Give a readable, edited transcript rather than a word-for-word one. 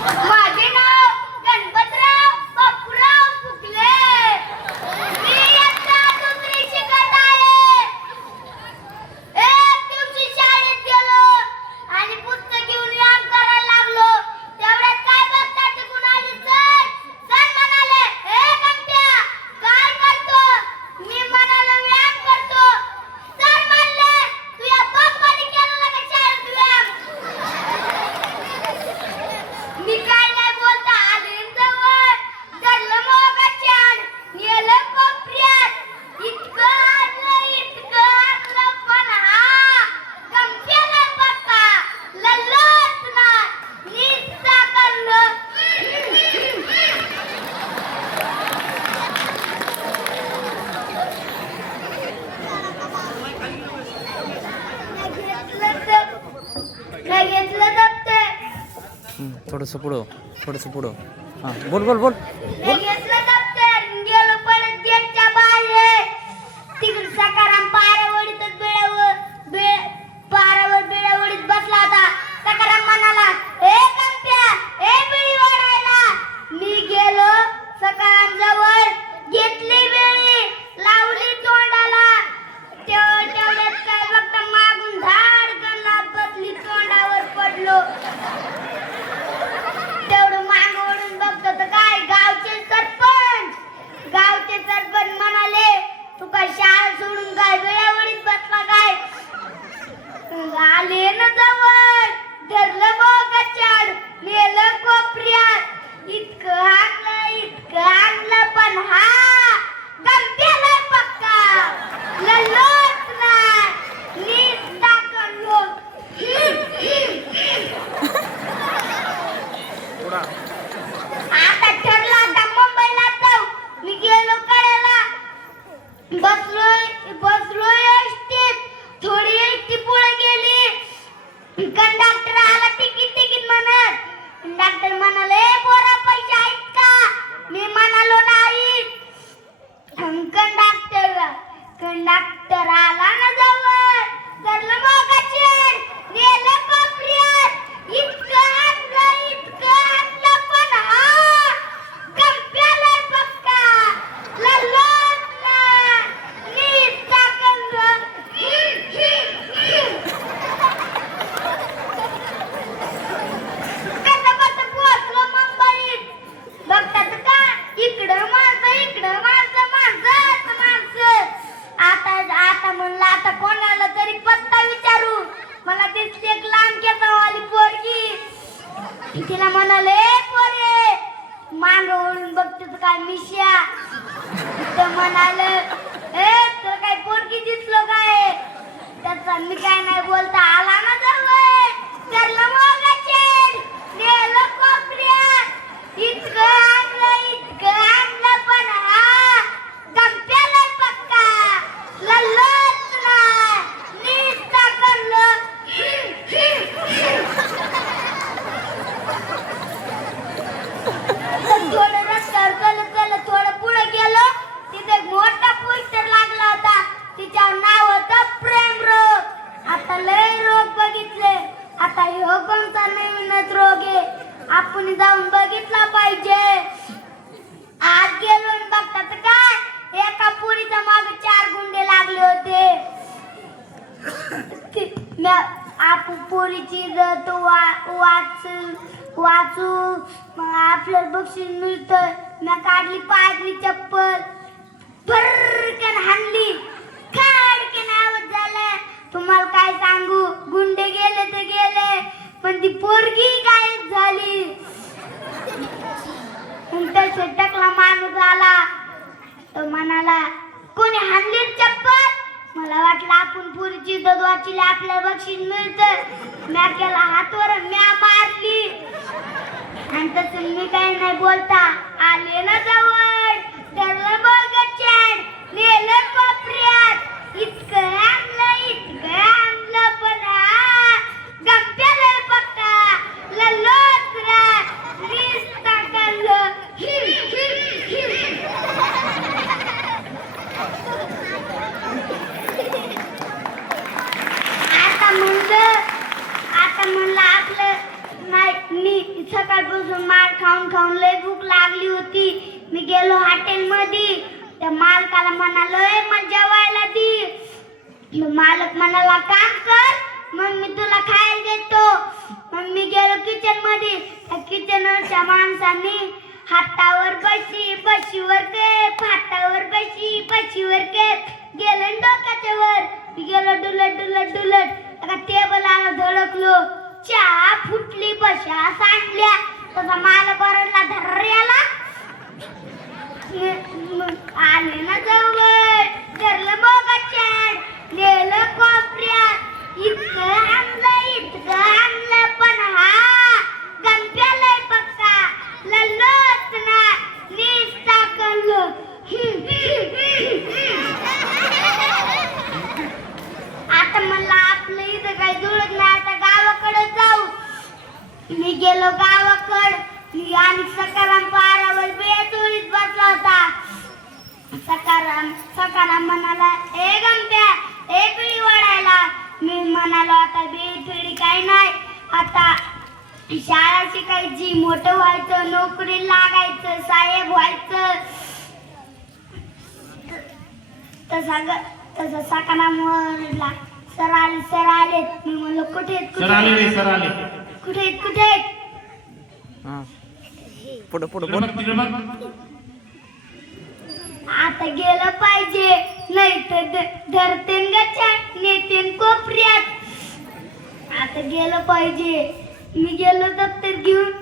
माझे नाव गणपतराव बापूराव फुकले. मी इयत्ता दुसरी शिकत आहे. एक दिवशी शाळेत गेलो आणि पुस्तक घेऊन व्यायाम करायला लागलो. तेवढ्यात काय बघता टिकून आली सर. सर म्हणाले, ए गंट्या काय करतो? मी म्हणालो व्यायाम करतो. सर म्हणले, तुझ्या बापाने केलेला का शाळेत व्यायाम? मी काय नाही बोलता आले जवळ. धरलं मोगाच्यान नेलं कोपऱ्यात. इतकं आणलं पण हा गमतीला पक्का लल्लोच नाही. नीटचा करलं. घेतलं दप्तर. थोडंसं पुढं हां बोल घेतलं दप्तर. गेलो पडत गेटच्या बाहेर. तिकडे सकाराम पारावडीतच पारावर बेळावडीत बसला होता. सकाराम म्हणाला, ए गंप्या ए बेळी ओढायला. मी गेलो सकाराम जवळ. घेतली बेळी लावली तोंडाला. तेवढ्यात काय बघता मागून धाड गणात बसली तोंडावर पडलो. तेवढं माग ओढून बघतो तर काय गावचे सरपंच म्हणाले, तू काय शाळा सोडून काय वेळावळीत बसला काय? आले ना जवळ. धरलं बोगाच्याड नेलं कोपऱ्यात. इतकं आणलं पण हा गंप्याला पक्का लल्लोच नाही. नीट टाकलो. आता ठरलं आता मुंबईला जाऊ. मी गेलो कळायला. बसलोय एसटीत. थोडी एसटी पुढे गेली. कंडक्टर आला तिकीट म्हणत. कंडक्टर म्हणाले, पोरा पैसे आहेत का? मी म्हणालो नाही. कंडक्टर आला ना जवळ. धरलं मोगाचेड नेलं कोपऱ्यात. इतकं आणलं पण हा गंप्याला पक्का लल्लोच नाही. नीट टाकलं. कसं पोहोचलो मुंबईत. बघतात का इकडं माणसं आता म्हणलं आता कोणाला तरी पत्ता विचारू. मला दिसते एक लांब केसावाली पोरगी. तिला म्हणाले, पोरे मांग ओढून बघते तर काय मिश्या. तर म्हणाले, ए तर काय पोरगी दिसलो काय? त्याचा मी काय नाही बोलता आला ना जवळ. धरलं मोगाचेड नेलं कोपऱ्यात. इतकं आणलं पण हा गंप्याला पक्का लल्लोच नाही. नीट टाकलं. थोडं रस्त्यावर चालत थोडं पुढे गेलो. तिथे एक मोठा पोस्टर लागला होता. तिच्यावर नाव होतं प्रेम रोग. आता लय रोग बघितले. आता ह्यो कोणता नवीनच रोग आहे. आपण जाऊन बघितला पाहिजे. आज गेलो आणि बघतात काय एका पोरीच्या मागे 4 गुंडे लागले होते. आपण पोरीची इज्जत वाचू मग आपल्याला बक्षीस मिळतं. मी काढली पायातली चप्पल. भरकन हाणली. खाडकन आवाज झाला. तुम्हाला काय सांगू, गुंडे गेले तर गेले पण ती पोरगी गायब झाली. तसे टकला माणूस आला. तो म्हणाला, कोणी हाणली चप्पल? मला वाटलं आपण पोरीची इज्जत वाचली आपल्याला बक्षीस मिळतं. म्या केला हातवर म्या मारली. आणि तसं मी काही नाही बोलता आले ना जवळ. धरलं बोगाचेड नेलं कोपऱ्यात. इतकं आणलं पण हा गंप्याला पक्का लल्लोच नाही. नीट टाकलं. आता म्हणलं आपलं नाही. मी सकाळ सकाळपासून मार खाऊन खाऊन लय भूक लागली होती. मी गेलो हॉटेलमध्ये. त्या मालकाला म्हणालोय मला जेवायला दे. मालक म्हणाला काम कर मग मी तुला खायला देतो. मग मी गेलो किचन मध्ये. त्या किचनवरच्या माणसाने हातावर बशी बशीवर केप हातावर बशी बशीवर केप गेलं डोक्याच्या वर. मी गेलो डुलत डुलत डुलत एका टेबलाला धडकलो. चहा फुटली बशा सांडल्या. तसा मालक ओरडला धर्याला. आले ना जवळ धरलं मोगाच्यात नेलं कोपऱ्यात. इतकं आणलं पण हा गणप्यालय पक्का लल्लोच ना निस्ता करलो. आता मला आपलं इथं काही जुळत नाही. आता गावाकडे जाऊ. मी गेलो गावाकड. आणि सकाराम पारावर बेचोळीत बसला होता. सकाराम म्हणाला ए गंप्या ए पिढी वाढायला. मी म्हणालो आता बेफिडी काही नाही. आता शाळा शिकायची मोठं व्हायचं नोकरी लागायचं साहेब व्हायचं. तसा सकाराम म्हणला सर आले. मी म्हणलो कुठे कुठे हां पुढं पुढं बोल. आता गेलं पाहिजे नाही तर धरतेन गच्च्यात नेतेन कोपऱ्यात. आता गेलं पाहिजे. मी गेलो दप्तर घेऊन.